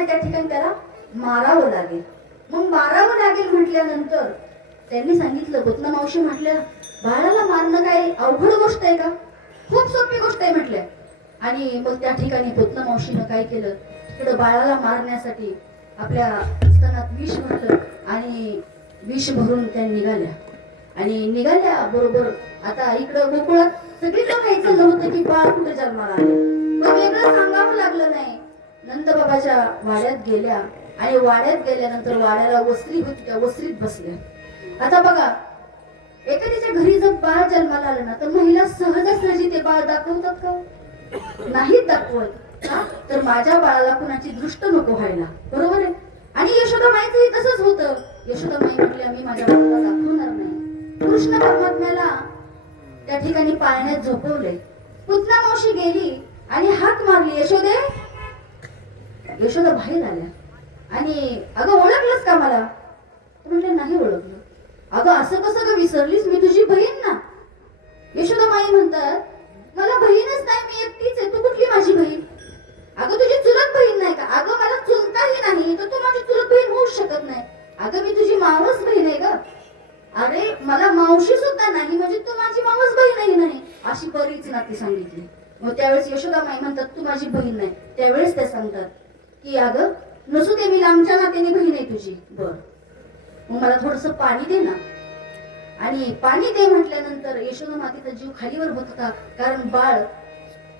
आणि त्या ठिकाणी त्याला मारावं लागेल. मग मारावं लागेल म्हटल्यानंतर त्यांनी सांगितलं गोतना मावशी म्हटल्या बाळाला मारणं काय अवघड गोष्ट आहे का? खूप सोपी गोष्ट आहे म्हटल्या. आणि मग त्या ठिकाणी गोतना मावशीनं काय केलं तिकडं बाळाला मारण्यासाठी आपल्या स्तनात विष भरलं आणि विष भरून त्या निघाल्या. आणि निघाल्या बरोबर आता इकडं गोकुळात सगळीकडे माहीत झालं होतं की बाळ कुठे जन्माला मग वेगळं सांगावं लागलं नाही. नंदबाबाच्या वाड्यात गेल्या आणि वाड्यात गेल्यानंतर वाड्याला वस्त्री होती त्या वस्त्रीत बसल्या. आता बघा एखाद्याच्या घरी जर बाळ जन्माला आलं ना तर महिला सहजासहजी ते बाळ दाखवतात का? नाहीत दाखवत का तर माझ्या बाळाला कुणाची दृष्ट नको व्हायला. बरोबर आहे? आणि यशोदा माईचंही तसंच होतं. यशोदा माई म्हटल्या मी माझ्या बाळाला दाखवणार नाही. कृष्ण परमात्म्याला त्या ठिकाणी पाळण्यात झोपवले पुतना मावशी गेली आणि हात मारली यशोदे यशोदा बाहेर आल्या. आणि अगं ओळखलंस का मला? म्हटलं नाही ओळखलं. अगं असं कसं का विसरलीस? मी तुझी बहीण ना. यशोदा माई म्हणतात मला बहीणच नाही मी एकटीच आहे. तू कुठली माझी बहीण? अगं तुझी चुलत बहीण नाही का? अगं मला चुलताही नाही. तर तू माझी चुलत बहीण होऊच शकत नाही. अगं मी तुझी मावस बहीण आहे ग. अरे मला मावशी सुद्धा नाही. म्हणजे तू माझी मावस बहीणही नाही. अशी बरीच नाती सांगितली. मग त्यावेळेस यशोदा माई म्हणतात तू माझी बहीण नाही. त्यावेळेस ते सांगतात की अगं नसू दे मी लांबच्या नात्याने बहीण आहे तुझी. बर. मग मला थोडस पाणी दे ना. आणि पाणी दे म्हटल्यानंतर यशोदा मातेचा जीव खालीवर होत होता कारण बाळ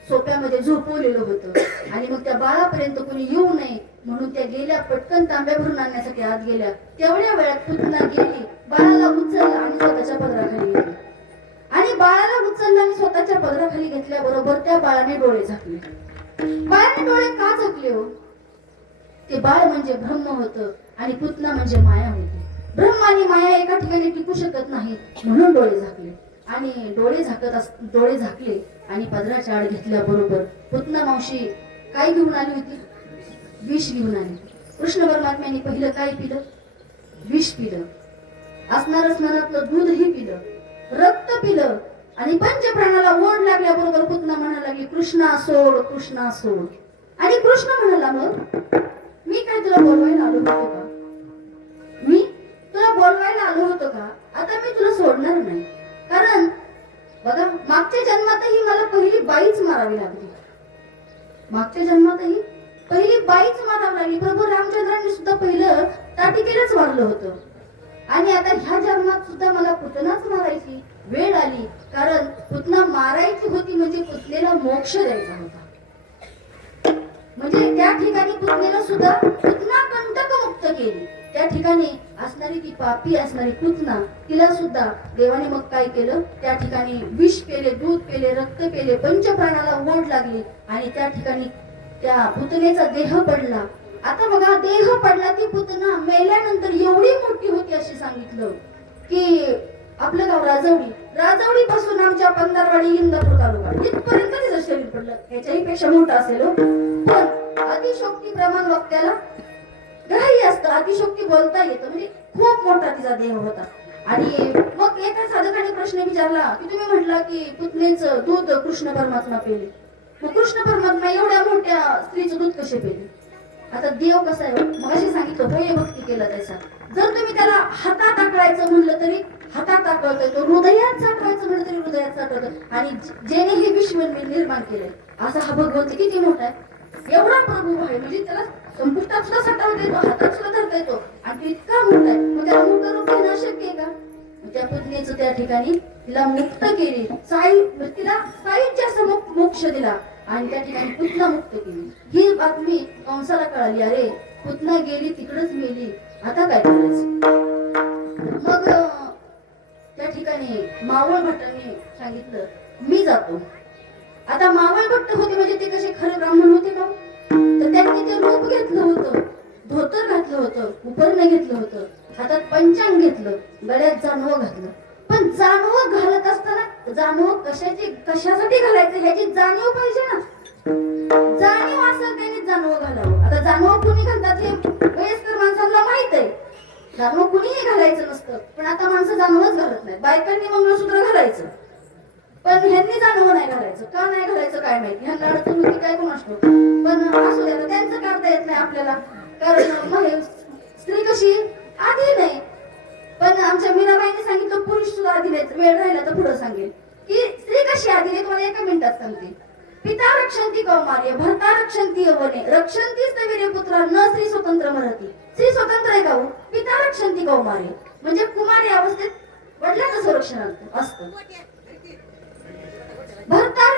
सोप्यामध्ये झोपवलेलं होतं. आणि मग त्या बाळापर्यंत कोणी येऊ नये म्हणून त्या गेल्या पटकन तांब्या भरून आणण्यासाठी आत गेल्या. तेवढ्या वेळात पुतना गेली बाळाला उचललं आणि स्वतःच्या पदराखाली गेली. आणि बाळाला उचललं आणि स्वतःच्या पदराखाली घेतल्याबरोबर त्या बाळाने डोळे झाकले. बाळाने डोळे का झाकले हो? ते बाळ म्हणजे ब्रह्म होतं आणि पुतना म्हणजे माया होती. ब्रह्म आणि माया एका ठिकाणी टिकू शकत नाही म्हणून डोळे झाकले. आणि डोळे झाकत अस डोळे झाकले आणि पदराच्या आड घेतल्याबरोबर पुतना मावशी काय घेऊन आली होती? विष घेऊन आली. कृष्ण परमात्म्याने पहिलं काय पिलं? विष पिलं. असणार असणारातलं दूधही पिलं. रक्त पिलं. आणि पंचप्राणाला ओढ लागल्याबरोबर पुतना म्हणायला लागली कृष्णा सोड कृष्णा सोड. आणि कृष्ण म्हणाला मग? मी तुला बोलवायला आलो होतो का? मी? तुला बोलवायला आलो होतो का? आता मी तुला सोडणार नाही. कारण बघा मागच्या जन्मातही मला पहिली बाईच मारावी लागली. मागच्या जन्मातही पहिली बाईच मारावी लागली. प्रभू रामचंद्रांनी सुद्धा पहिलं ताटिकेलाच मारलं होतं. आणि आता ह्या जन्मात सुद्धा मला पुतनाच मारायची वेळ आली. कारण पुतना मारायची होती म्हणजे पुतलेला मोक्ष द्यायचा होता. म्हणजे त्या ठिकाणी पुतनेला सुद्धा पुतना कंटक मुक्त केली. त्या ठिकाणी असणारी ती पापी असणारी पुतना तिला सुद्धा देवाने मग काय केलं? त्या ठिकाणी विष पेले दूध पेले रक्त पेले पंचप्राणाला ओढ लागली आणि त्या ठिकाणी त्या पुतनेचा देह पडला. आता बघा देह पडला ती पुतना मेल्यानंतर एवढी मोठी होती अशी सांगितलं की आपलं गाव राजवडी राजवडी पासून आमच्या पंधरवाडी इंदापूर तालुका. इथपर्यंत तिचं शरीर पडलं. याच्याही पेक्षा मोठं असेल हो. पण अतिशोक्ती प्रमाण वक्त्याला ग्राह्य असतं. अतिशोक्ती बोलता येतं. म्हणजे खूप मोठा तिचा देह होता. आणि मग एका साधकाने प्रश्न विचारला की तुम्ही म्हटला की पुतणेचं दूध कृष्ण परमात्मा पेले. मग कृष्ण परमात्मा एवढ्या मोठ्या स्त्रीचं दूध कसे पेले? आता देव कसा आहे हो? मग अशी सांगितलं होय भक्ती केला त्याचा. जर तुम्ही त्याला हातात आकळायचं म्हणलं तरी हातात आकळतोय तो हृदयात साठवायचं म्हणलं तरी हृदयात साठवतो आणि जेणे हे विश्व निर्माण केलंय. असा हा भगवंत किती मोठा आहे? एवढा प्रभू आहे. म्हणजे त्याला संपुष्टात सुद्धा साठवता येतो म्हणजे हातात सुद्धा धरता येतो. आणि तो इतका मोठा आहे. मग त्याला मोठं रूप घेणं शक्य आहे का? त्या पत्नीचं त्या ठिकाणी तिला मुक्त केली. साई म्हणजे तिला साईच्या समोर मोक्ष दिला. आणि त्या ठिकाणी पुतना मुक्त केली. ही बातमी कंसाला कळाली. अरे पुतना गेली तिकडच मेली. आता काय करायचं? मग त्या ठिकाणी मावळ भट्टांनी सांगितलं मी जातो. आता मावळ भट्ट होते म्हणजे ते कसे खरे ब्राह्मण होते का? तर त्यांनी ते रूप घेतलं होतं धोतर घातलं होतं उपरणं घेतलं होतं हातात पंचांग घेतलं गळ्यात जानवं घातलं. पण जानवं घालत असताना जानवं कशाची कशासाठी घालायचं ह्याची जाणीव पाहिजे ना. जाणीव असं त्यांनी जानवं घालावं. आता जानवं कुणी घालतात हे वयस्कर माणसांना माहीत आहे. जानवं कुणीही घालायचं नसतं. पण आता माणसं जानवंच घालत नाहीत. बायकांनी मंगळसूत्र घालायचं. पण ह्यांनी जाणवं नाही घालायचं का नाही घालायचं काय माहिती? ह्यांना अडचण होती काय कोण असतो पण असू द्या त्यांचं करता येत नाही आपल्याला. कारण मग स्त्री कशी आधी नाही. पण आमच्या मीराबाईंनी सांगितलं पुरुष सुद्धा आधी नाही वेळ राहिला तर पुढे सांगेल. की स्त्री कशी आधी नाही तुम्हाला एका मिनिटात सांगते. पिता रक्षंती कौमार्य भरता रक्षंती यवने. रक्षंतीच वीर्य पुत्र न स्त्री स्वतंत्र मरती स्त्री स्वतंत्र आहे का हो? पिता रक्षंती कौमार्य. म्हणजे कुमारी अवस्थेत वडिलांचं संरक्षण असतं.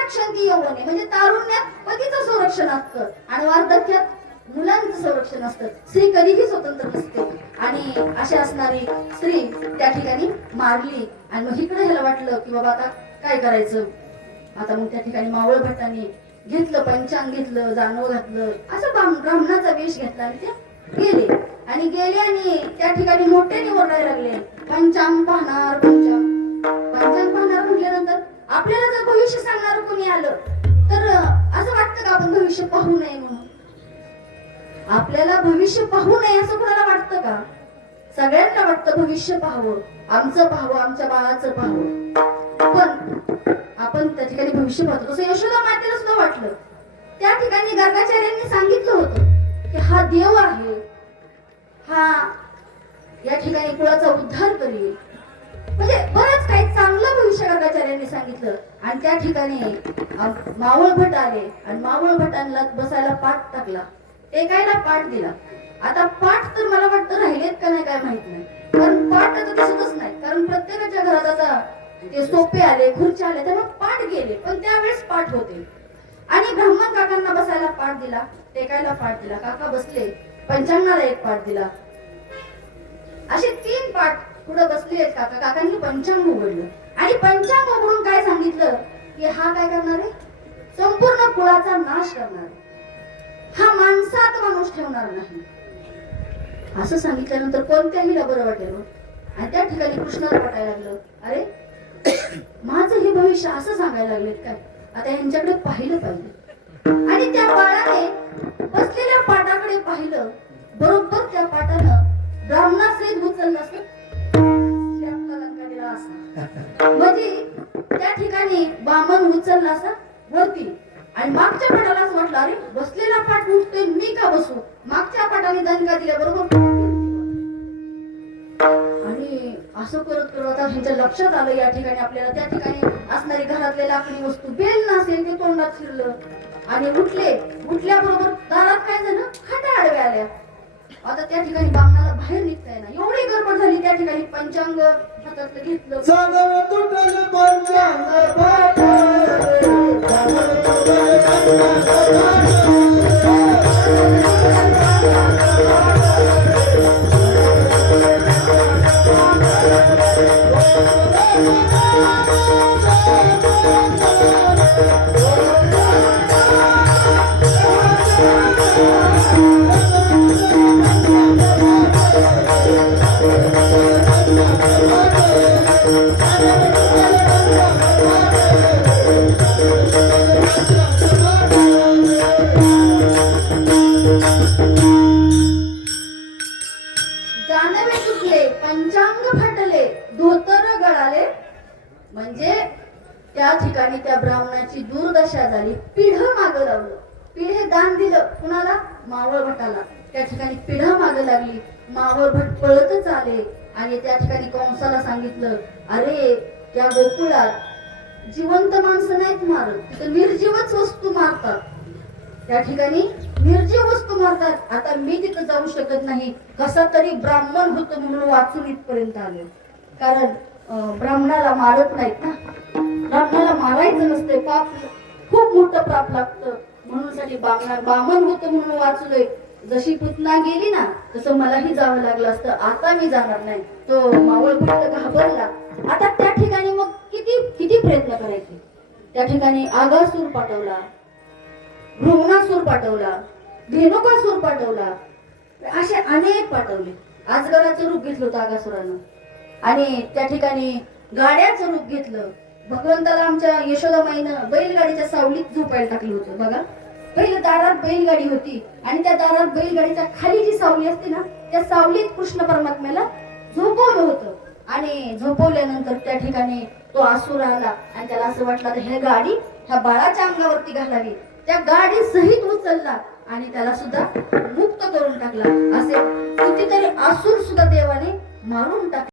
संरक्षण रक्षंती यवने म्हणजे तारुण्यात पतीचं संरक्षण असतं आणि वार्धक्यात मुलांचं संरक्षण असतं. स्त्री कधीही स्वतंत्र नसते. आणि अशी असणारी स्त्री त्या ठिकाणी मारली आणि मग इकडे ह्याला वाटलं की बाबा आता काय करायचं? आता मग त्या ठिकाणी मावळ भट्टाने घेतलं पंचांग घेतलं जानव घातलं. असं ब्राह्मणाचा वेश घेतला आणि ते गेले. आणि गेले आणि त्या ठिकाणी मोठ्याने ओरडायला लागले. पंचांग पाहणार पंचांग आपल्याला भविष्य सांगणार कोणी आलं तर असं वाटतं का आपण भविष्य पाहू नये म्हणून? आपल्याला भविष्य पाहू नये असं कोणाला वाटतं का? सगळ्यांना वाटतं भविष्य पाहावं आमचं पाहावं आमच्या बाळाचं पाहावं. पण आपण त्या ठिकाणी भविष्य पाहतो. तसं यशोदा मातेला सुद्धा वाटलं. त्या ठिकाणी गर्गाचार्यांनी सांगितलं होतं की हा देव आहे. हा या ठिकाणी कुळाचा उद्धार करेल. चांगलं सांगितलं. आणि त्या ठिकाणी मावळ भट आले. आणि मावळ भटांना बसायला पाठ टाकला. टेकायला पाठ दिला. आता पाठ तर मला वाटतं राहिलेत का नाही काय माहीत नाही. कारण पाठ आता दिसतच नाही. कारण प्रत्येकाच्या घरात आता ते सोपे आले खुर्च्या आले त्यामुळे पाठ गेले. पण त्यावेळेस पाठ होते. आणि ब्राह्मण काकांना बसायला पाठ दिला. टेकायला पाठ दिला. काका बसले. पंचांगणाला एक पाठ दिला. असे तीन पाठ पुढे बसले आहेत काका. काकांनी पंचांग उघडलं. आणि पंचांग म्हणून काय सांगितलं? की हा काय करणार आहे? संपूर्ण कुळाचा नाश करणार हा माणसात माणूस ठेवणार नाही. असं सांगितल्यानंतर कोणत्याहीला बरं वाटेल हो? आणि त्या ठिकाणी कृष्णाला वाटायला लागलं अरे माझं हे भविष्य असं सांगायला लागलेत काय? आता यांच्याकडे पाहिलं पाहिजे. आणि त्या बाळाने बसलेल्या पाटाकडे पाहिलं बरोबर त्या पाटानं ब्राह्मणासहित उचलला असं. म्हणजे त्या ठिकाणी बामन उचलला असा वरती. आणि मागच्या पाटाला असं म्हटलं अरे बसलेला पाठ उठतोय मी का बसू? मागच्या पाटाने दणका दिल्या बरोबर? आणि असं करत करत आता ह्यांच्या लक्षात आलं या ठिकाणी आपल्याला त्या ठिकाणी असणारी घरातले लाकडी वस्तू बेल नसेल ते तोंडात शिरलं. आणि उठले उठल्याबरोबर दारात काय झालं? खाट्या आडव्या आल्या. आता त्या ठिकाणी बामणाला बाहेर निघता येणार. एवढी गडबड झाली त्या ठिकाणी पंचांग हातातलं घेतलं चांदव त्या ठिकाणी त्या ब्राह्मणाची दुर्दशा झाली. पिढ माग लावलं. पिढे दान दिलं. कुणाला? मावळ भटाला. त्या ठिकाणी पिढ माग लागली. मावळ भट पळतच आले. आणि त्या ठिकाणी कंसाला सांगितलं अरे त्या गोकुळात जिवंत माणसं नाहीत मारत. तिथं निर्जीवच वस्तू मारतात. त्या ठिकाणी निर्जीव वस्तू मारतात. आता मी तिथं जाऊ शकत नाही. कसा तरी ब्राह्मण होतो म्हणून वाचून इथपर्यंत आले. कारण ब्राह्मणाला मारत नाहीत ना. पाप खूप मोठं पाप लागतं. म्हणून साठी बामणा बामण होतं म्हणून वाचलोय. जशी पुतना गेली ना तसं मलाही जावं लागलं असतं. आता मी जाणार नाही. तो मावळ पुढे घाबरला. आता त्या ठिकाणी मग किती किती प्रयत्न करायचे? त्या ठिकाणी आगासूर पाठवला. भ्रुवणासूर पाठवला. धेनुकासूर पाठवला. असे अनेक पाठवले. आजगराचं रूप घेतलं होतं आगासुरानं आणि त्या ठिकाणी गाड्याचं रूप घेतलं. भगवंताला आमच्या यशोदामाईनं बैलगाडीच्या सावलीत झोपायला टाकलं होतं बघा. पहिलं दारात बैलगाडी होती आणि त्या दारात बैलगाडीच्या खाली जी सावली असते ना त्या सावलीत कृष्ण परमात्म्याला झोपवलं होतं. आणि झोपवल्यानंतर त्या ठिकाणी तो आसूर आला आणि त्याला असं वाटलं तर हे गाडी ह्या बाळाच्या अंगावरती घालावी. त्या गाडी सहित उचलला आणि त्याला सुद्धा मुक्त करून टाकला. असे कितीतरी आसूर सुद्धा देवाने मारून टाकले.